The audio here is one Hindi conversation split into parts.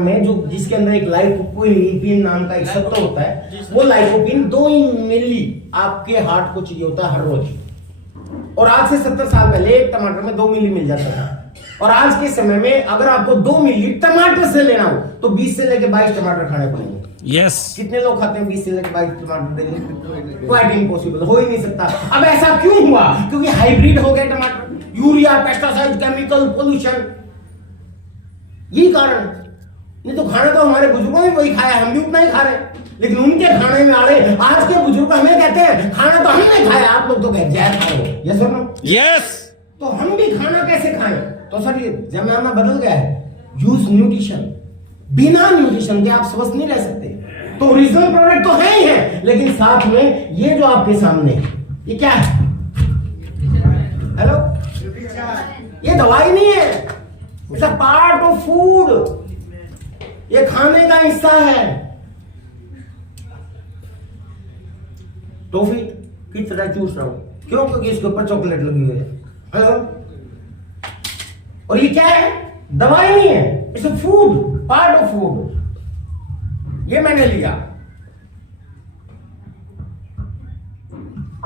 में जो जिसके अंदर एक लाइकोपीन नाम का एक सत्व होता है, वो लाइकोपीन 2 मिली आपके हार्ट को चाहिए होता है हर रोज। और आज से 70 साल पहले एक टमाटर में 2 मिली मिल जाता था, और आज के समय में अगर आपको 2 मिली टमाटर से लेना हो तो 20 से लेकर 22 टमाटर खाने पड़ेंगे। यस। कितने लोग खाते हैं 20 से लेकर 22 टमाटर डेली? क्वाइट इम्पॉसिबल, हो ही नहीं सकता। अब ऐसा क्यों हुआ? क्योंकि हाइब्रिड हो गए टमाटर, यूरिया, पेस्टिसाइड, केमिकल, पोल्यूशन, यही कारण। नहीं तो खाना तो हमारे बुजुर्गों ने वही खाया, हम भी उतना ही खा रहे हैं, लेकिन उनके खाने में आड़े आज के बुजुर्ग हमें कहते हैं खाना तो हमने खाया, आप लोग तो जहर खाओ। यस और नो? यस। तो हम भी खाना कैसे खाएं? तो सर ये जमाना बदल गया है, यूज न्यूट्रिशन। बिना न्यूट्रिशन के आप स्वस्थ नहीं रह सकते। तो ओरिजिनल प्रोडक्ट तो है ही है, लेकिन साथ में ये जो आपके सामने ये क्या है? हेलो, ये दवाई नहीं है, it's a part of food, ये खाने का हिस्सा है। टॉफी किस तरह चूस रहा हूं, क्यों? क्योंकि इसके ऊपर चॉकलेट लगी हुई है। हेलो, और ये क्या है? दवाई नहीं है, it's a food, part of food. ये मैंने लिया।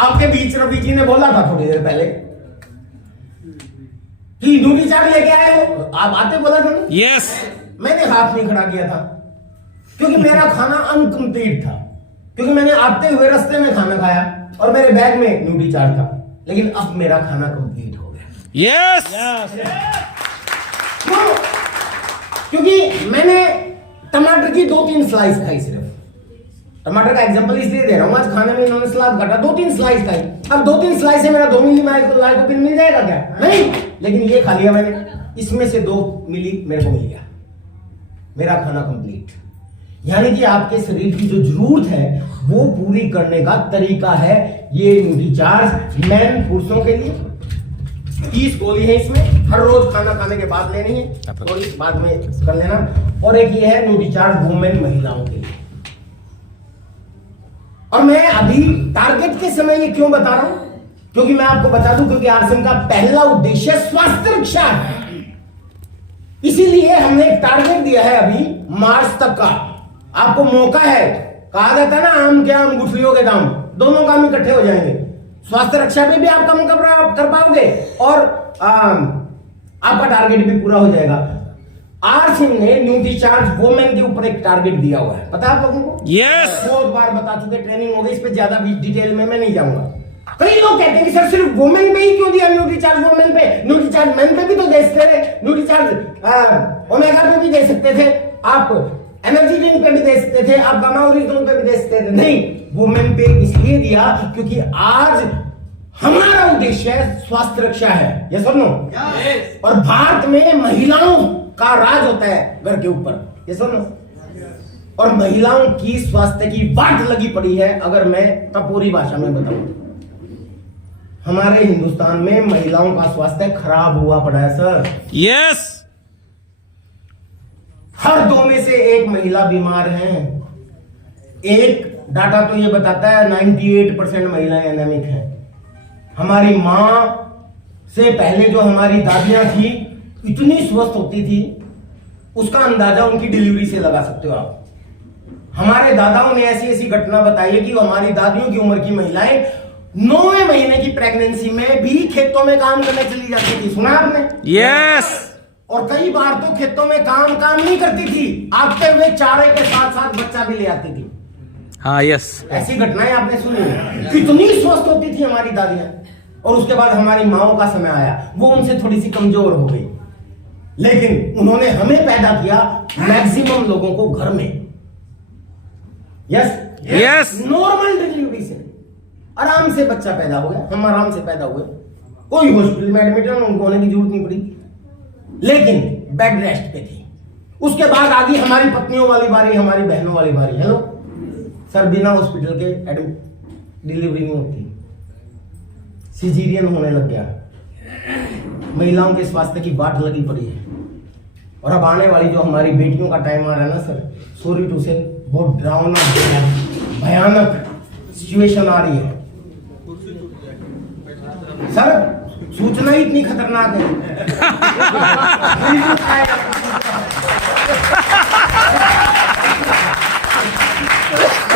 आपके बीच रवि जी ने बोला था थोड़ी देर पहले कि न्यूट्री चार्ट लेके आए हो, आप आते बोला था ना? यस। मैंने हाथ नहीं खड़ा किया था क्योंकि मेरा खाना अनकंप्लीट था, क्योंकि मैंने आते हुए रास्ते में खाना खाया और मेरे बैग में न्यूट्री चार्ट था, लेकिन अब मेरा खाना कंप्लीट हो गया। यस। क्यों? क्योंकि मैंने टमाटर की 2-3 स्लाइस खाई सिर्फ। टमाटर का एग्जांपल इसलिए दे रहा हूं, आज खाने में इन्होंने सलाद काटा, 2-3 स्लाइस खाई। अब 2-3 स्लाइस से मेरा 2 मिली लाइकोपीन मिल जाएगा क्या? नहीं, लेकिन ये खा लिया मैंने, इसमें से 2 मिली मेरे को मिल गया, मेरा खाना कंप्लीट। यानी कि आपके शरीर की जो जरूरत है वो पूरी करने का तरीका है ये न्यूट्रीचार्ज। मैन पुरुषों के लिए 30 गोली है इसमें, हर रोज खाना खाने के बाद लेनी है, थोड़ी बाद में कर लेना। और एक ये है न्यूट्रीचार्ज वुमेन, महिलाओं के लिए। और मैं अभी टारगेट के समय ये क्यों बता रहा हूं? क्योंकि मैं आपको बता दूं, क्योंकि आरसीएम का पहला उद्देश्य स्वास्थ्य रक्षा है। इसीलिए हमने एक टारगेट दिया है अभी मार्च तक का। आपको मौका है, कहा जाता है ना आम के आम गुठलियों के दाम, दोनों काम इकट्ठे हो जाएंगे। स्वास्थ्य रक्षा पे भी आप कम कर पाओगे और आपका टारगेट भी पूरा हो जाएगा। आरसीएम ने न्यूट्रीचार्ज वुमेन के ऊपर एक टारगेट दिया हुआ है, पता है आप लोगों को? यस। बहुत बार बता चुके, ट्रेनिंग हो गई, इस पे ज्यादा डिटेल में मैं नहीं जाऊंगा। कई लोग कहते हैं कि सर सिर्फ वुमेन पे ही क्यों दिया न्यूट्रीचार्ज वुमेन पे? न्यूट्रीचार्ज मेन पे भी तो दे सकते थे, न्यूट्रीचार्ज ओमेगा पे भी दे सकते थे, आप एनर्जी ड्रिंक पे भी दे सकते थे, आप गामा ओरिजिनल पे भी दे सकते थे। नहीं, वुमेन पे इसलिए दिया क्योंकि आज हमारा उद्देश्य स्वास्थ्य रक्षा है। यस और नो? और भारत में महिलाओं का राज होता है घर के ऊपर। यस और नो? और महिलाओं की स्वास्थ्य की वाट लगी पड़ी है। अगर मैं टपोरी भाषा में बताऊं, हमारे हिंदुस्तान में महिलाओं का स्वास्थ्य खराब हुआ पड़ा है सर। यस। हर 2 में से 1 महिला बीमार है। एक डाटा तो ये बताता है 98% महिलाएं एनेमिक हैं। हमारी मां से पहले जो हमारी दादियां थी इतनी स्वस्थ होती थी, उसका अंदाजा उनकी डिलीवरी से लगा सकते हो आप। हमारे दादाओं ने ऐसी ऐसी घटना बताई है कि हमारी दादियों की उम्र की महिलाएं 9वें महीने की प्रेगनेंसी में भी खेतों में काम करने चली जाती थी। सुना आपने? यस। और कई बार तो खेतों में काम नहीं करती थी, आते हुए चारे के साथ साथ बच्चा भी ले आती थी। हाँ, यस। ऐसी घटनाएं आपने सुनी? कितनी स्वस्थ होती थी हमारी दादियां। और उसके बाद हमारी माओं का समय आया, वो उनसे थोड़ी सी कमजोर हो गई, लेकिन उन्होंने हमें पैदा किया मैक्सिमम लोगों को घर में। Yes, yes. नॉर्मल डिलीवरी से आराम से बच्चा पैदा हो गया, हम आराम से पैदा हुए, कोई हॉस्पिटल में एडमिट होने की जरूरत नहीं पड़ी, लेकिन बेड रेस्ट पे थी। उसके बाद आ गई हमारी पत्नियों वाली बारी, हमारी बहनों वाली बारी। हेलो सर, बिना हॉस्पिटल के डिलीवरी नहीं होती, सिजेरियन होने लग गया। महिलाओं के स्वास्थ्य की बाट लगी पड़ी है। और अब आने वाली जो हमारी बेटियों का टाइम आ रहा है ना सर, सॉरी टू से, बहुत डरावना भयानक सिचुएशन आ रही है सर। सूचना ही इतनी खतरनाक है।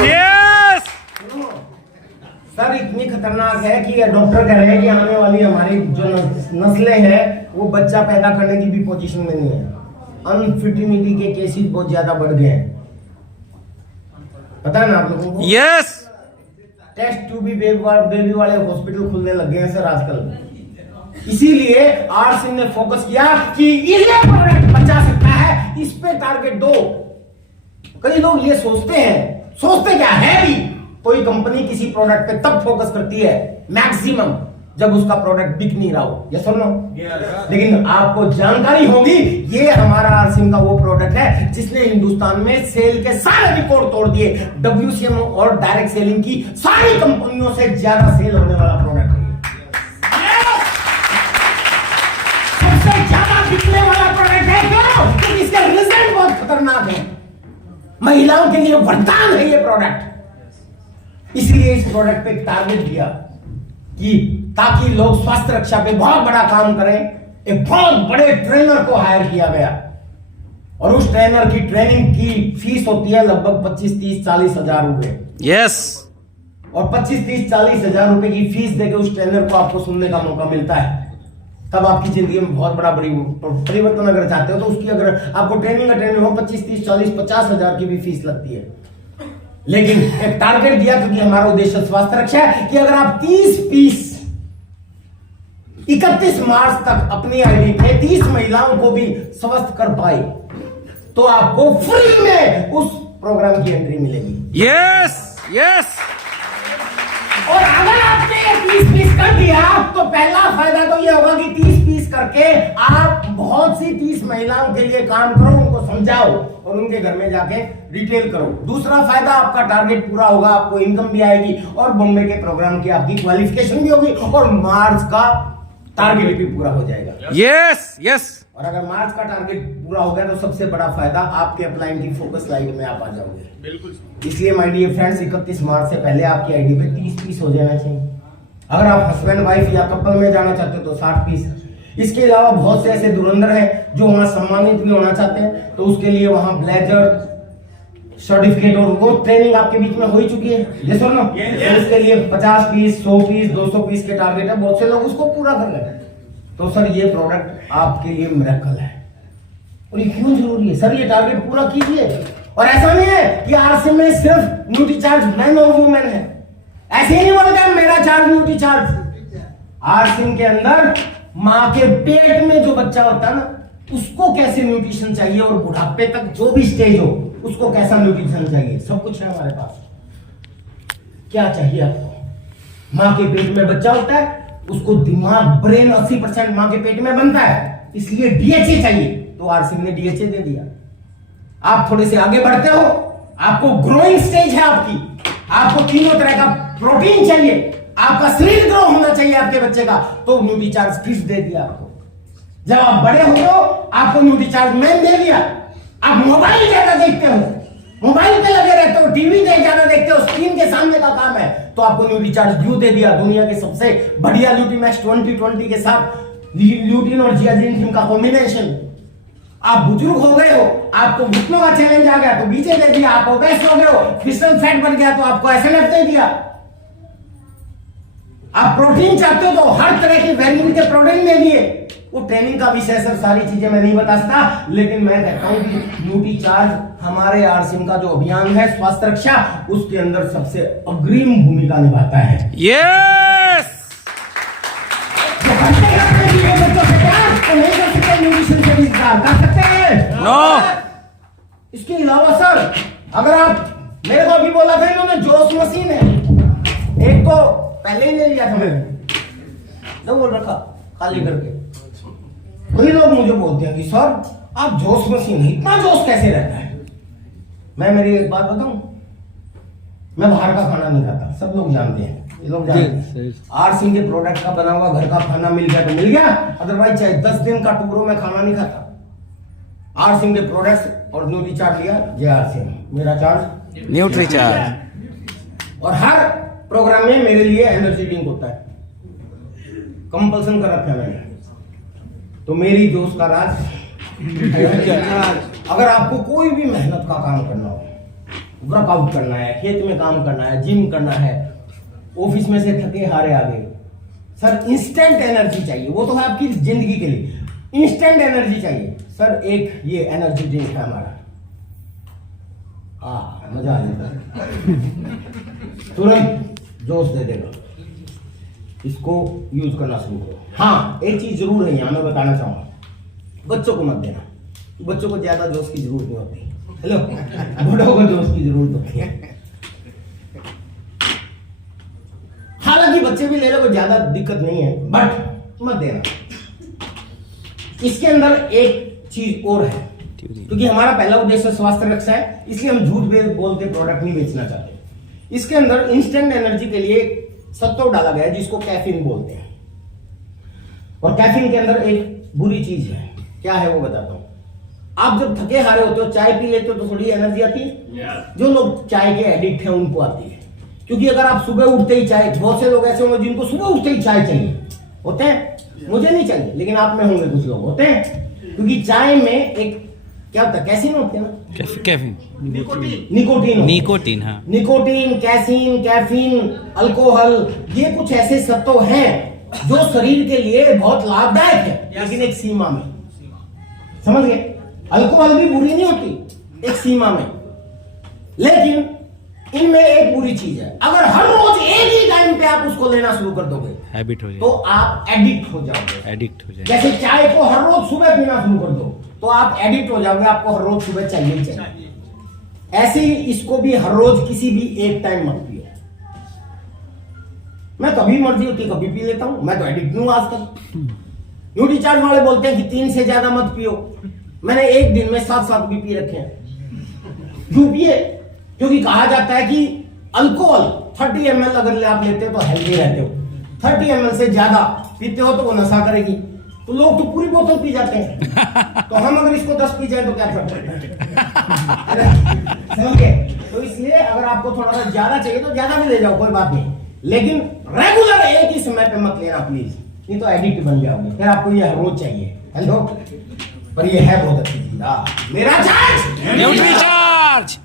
यस सर इतनी खतरनाक है कि डॉक्टर कह रहे हैं कि आने वाली हमारी जो नस्लें हैं वो बच्चा पैदा करने की भी पोजीशन में नहीं है। अनफर्टिलिटी के केसेस बहुत ज्यादा बढ़ गए हैं, पता है ना आप लोगों को? यस टेस्ट ट्यूब भी बेबी वाले हॉस्पिटल खुलने लग गए हैं सर आजकल। इसीलिए आर सिंह ने फोकस किया कि ये प्रोडक्ट बचा सकता है, इस पे टारगेट दो। कई लोग ये सोचते क्या है भी, कोई कंपनी किसी प्रोडक्ट पे तब फोकस करती है मैक्सिमम जब उसका प्रोडक्ट बिक नहीं रहा हो, ये सुनो। लेकिन आपको जानकारी होगी ये हमारा आर सिंह का वो प्रोडक्ट है जिसने हिंदुस्तान में सेल के सारे रिकॉर्ड तोड़ दिए। WCM और डायरेक्ट सेलिंग की सारी कंपनियों से ज्यादा सेल होने वाला प्रोडक्ट है, सबसे ज्यादा बिकने वाला प्रोडक्ट है। क्यों? क्योंकि इसका रिजल्ट बहुत खतरनाक है, महिलाओं के लिए वरदान है ये प्रोडक्ट। इसलिए इस प्रोडक्ट पे टारगेट दिया कि ताकि लोग स्वास्थ्य रक्षा पे बहुत बड़ा काम करें। एक बहुत बड़े ट्रेनर को हायर किया गया और उस ट्रेनर की ट्रेनिंग की फीस होती है लगभग 25-30-40 हजार रुपए। यस और 25-30-40 हजार रुपए की फीस देके उस ट्रेनर को आपको सुनने का मौका मिलता है। तब आपकी जिंदगी में बहुत बड़ा परिवर्तन अगर चाहते हो तो उसकी अगर आपको ट्रेनिंग हो 25-30-40-50 हजार की भी फीस लगती है। लेकिन एक टारगेट दिया क्योंकि हमारा उद्देश्य स्वास्थ्य रक्षा है कि अगर आप 30 पीस 31 मार्च तक अपनी आईडी पे 30 महिलाओं को भी स्वस्थ कर पाए तो आपको फ्री में उस प्रोग्राम की एंट्री मिलेगी। यस यस और अगर आपने ये 30 पीस कर दिया तो पहला फायदा तो ये होगा कि 30 पीस करके आप बहुत सी 30 महिलाओं के लिए काम करो, उनको समझाओ और उनके घर में जाके रिटेल करो। दूसरा फायदा आपका टारगेट पूरा होगा, आपको इनकम भी आएगी और बॉम्बे के प्रोग्राम की आपकी क्वालिफिकेशन भी होगी और मार्च का टारगेट भी पूरा हो जाएगा। यस यस और अगर मार्च का टारगेट पूरा हो गया तो सबसे बड़ा फायदा आपके अपलाइन की फोकस लाइन में आप आ जाओगे। बिल्कुल। इसलिए माय डियर फ्रेंड्स 31 मार्च से पहले आपकी आईडी पे 30 पीस हो जाना चाहिए। अगर आप हस्बैंड वाइफ या कपल में जाना चाहते हो तो 60 पीस। इसके अलावा बहुत से ऐसे धुरंधर हैं जो वहां सम्मानित भी होना चाहते हैं तो उसके लिए वहां ब्लेजर सर्टिफिकेट और वो ट्रेनिंग आपके बीच में हो ही चुकी है। ये सुनो इसके लिए 50 पीस 100 पीस 200 पीस के टारगेट है, बहुत से लोग उसको पूरा कर रहे हैं। तो सर ये प्रोडक्ट आपके लिए मिरेकल है और ये क्यों जरूरी है? सर ये टारगेट पूरा कीजिए। और ऐसा नहीं है कि आरसी में सिर्फ न्यूट्री चार्ज मैन और वुमेन है, ऐसे ही नहीं बोलते मेरा चार्ज न्यूट्री चार्ज। आरसी के अंदर मां के पेट में जो बच्चा होता है ना उसको कैसे न्यूट्रिशन चाहिए और बुढ़ापे तक जो भी स्टेज हो उसको कैसा न्यूट्रिशन चाहिए, सब कुछ है हमारे पास। क्या चाहिए आपको? मां के पेट में बच्चा होता है उसको दिमाग ब्रेन 80% मां के पेट में बनता है, इसलिए डीएचए चाहिए तो आरसी ने डीएचए दे दिया। आप थोड़े से आगे बढ़ते हो, आपको ग्रोइंग स्टेज है आपको तीनों तरह का प्रोटीन चाहिए, आपका शरीर ग्रो होना चाहिए आपके बच्चे का, तो न्यूट्री चार्ज फिश दे दिया आपको। जब आप बड़े हो तो आपको न्यूट्री चार्ज मैन दे दिया। आप मोबाइल ज्यादा देखते हो, मोबाइल पे लगे रहते हो, टीवी ज्यादा देखते हो, स्क्रीन के सामने का काम है तो आपको न्यूट्री चार्ज ब्लू दे दिया। दुनिया के सबसे बढ़िया ल्यूटिमैक्स 2020 के साथ ल्यूटिन और जियाजिन का कॉम्बिनेशन। आप बुजुर्ग हो गए हो, आपको घुटनों का चैलेंज आ गया तो बीजे दे दिया। आप ओबेस हो गए हो, फिशल फैट बढ़ गया तो आपको एसएनएफ दे दिया। आप प्रोटीन चाहते हो तो हर तरह के वेरिएंट के प्रोटीन दे दिए। वो ट्रेनिंग का विषय सर, सारी चीजें मैं नहीं बता सकता, लेकिन मैं कहता हूं कि न्यूट्री चार्ज हमारे आरसीएम का जो अभियान है स्वास्थ्य रक्षा उसके अंदर सबसे अग्रिम भूमिका निभाता है। यस कर सकते हैं नो। इसके अलावा सर अगर आप मेरे को अभी बोला था इन्होंने जोश मशीन है, एक तो पहले ही ले लिया था मैंने, तो बोल रखा खाली करके। कई लोग मुझे बोलते हैं कि सर आप जोश मशीन है, इतना जोश कैसे रहता है? मैं मेरी एक बात बताऊं, मैं बाहर का खाना नहीं खाता, सब लोग जानते हैं, ये लोग जानते हैं। आरसी के प्रोडक्ट का बना हुआ घर का खाना मिल गया तो मिल गया, अदरवाइज चाहे 10 दिन का टूर हो मैं खाना नहीं खाता। आरसी के प्रोडक्ट्स और न्यूट्री चार्ज लिया, ये आरसी मेरा चार्ज न्यूट्री चार्ज। और हर प्रोग्राम में मेरे लिए एनर्जी ड्रिंक होता है, कंपल्सन कर रखा है मैंने। तो मेरी जोश का राज अगर आपको कोई भी मेहनत का काम करना हो, वर्कआउट करना है, खेत में काम करना है, जिम करना है, ऑफिस में से थके हारे आ गए, सर इंस्टेंट एनर्जी चाहिए, वो तो है आपकी जिंदगी के लिए, इंस्टेंट एनर्जी चाहिए सर, एक ये एनर्जी ड्रिंक है हमारा, मजा आ जाता है, तुरंत जोश दे देगा, इसको यूज करना शुरू करो। हाँ एक चीज जरूर है यहाँ मैं बताना चाहूंगा, बच्चों को मत देना, बच्चों को ज्यादा जोश की जरूरत नहीं होती, हेलो बड़ों को जोश की जरूरत होती है। हालांकि बच्चे भी ले लो, कोई ज्यादा दिक्कत नहीं है, बट मत देना। इसके अंदर एक चीज और है, क्योंकि हमारा पहला उद्देश्य स्वास्थ्य रक्षा है, इसलिए हम झूठ बोलते प्रोडक्ट नहीं बेचना चाहते। इसके अंदर इंस्टेंट एनर्जी के लिए सत्व डाला गया है जिसको कैफीन बोलते हैं, और कैफीन के अंदर एक बुरी चीज है, क्या है वो बताता हूं। आप जब थके हारे होते हो, चाय पी लेते हो तो थोड़ी एनर्जी आती है, जो लोग चाय के एडिक्ट हैं उनको आती है, क्योंकि अगर आप सुबह उठते ही चाय, बहुत से लोग ऐसे होंगे जिनको सुबह उठते ही चाय चाहिए, होते हैं, मुझे नहीं चाहिए, लेकिन आप में होंगे कुछ लोग होते हैं, क्योंकि चाय में एक क्या होता है, कैसीन होती है ना, कैफीन, निकोटीन, हाँ, निकोटीन, कैसीन, कैफीन, अल्कोहल, ये कुछ ऐसे सत्व हैं जो शरीर के लिए बहुत लाभदायक है, लेकिन एक सीमा में, समझ गए। अल्कोहल भी बुरी नहीं होती, एक सीमा में, लेकिन इनमें एक बुरी चीज है, अगर हर रोज एक ही टाइम पे आप उसको लेना शुरू कर दोगे, हैबिट हो जाए, तो आप एडिक्ट हो जाओगे, जैसे चाय को हर रोज सुबह पीना शुरू कर दो तो आप एडिक्ट हो जाओगे, आपको हर रोज सुबह चाहिए। ऐसे ही इसको भी हर रोज किसी भी एक टाइम मत पियो। मैं कभी मर्जी होती कभी पी लेता हूं, मैं तो एडिक्ट नहीं हूं आज तक। न्यूट्री चार्ट वाले बोलते हैं कि 3 से ज्यादा मत पियो, मैंने एक दिन में 7 भी पी रखे हैं। क्यों पिए? क्योंकि कहा जाता है कि अल्कोहल 30 ml अगर आप लेते हो तो हेल्दी रहते हो, 30 ml से ज्यादा पीते हो तो वो नशा करेगी, तो लोग तो पूरी बोतल पी जाते हैं, तो हम अगर इसको 10 पी जाए तो क्या फर्क पड़ता है, समझ गए? तो इसलिए अगर आपको थोड़ा सा ज्यादा चाहिए तो ज्यादा भी ले जाओ, कोई बात नहीं, लेकिन रेगुलर एक ही समय पे मत लेना प्लीज, नहीं तो एडिक्ट बन जाओगे, फिर आपको ये हर रोज चाहिए। हेलो, पर ये है बहुत अच्छी चीज, मेरा चार्ज।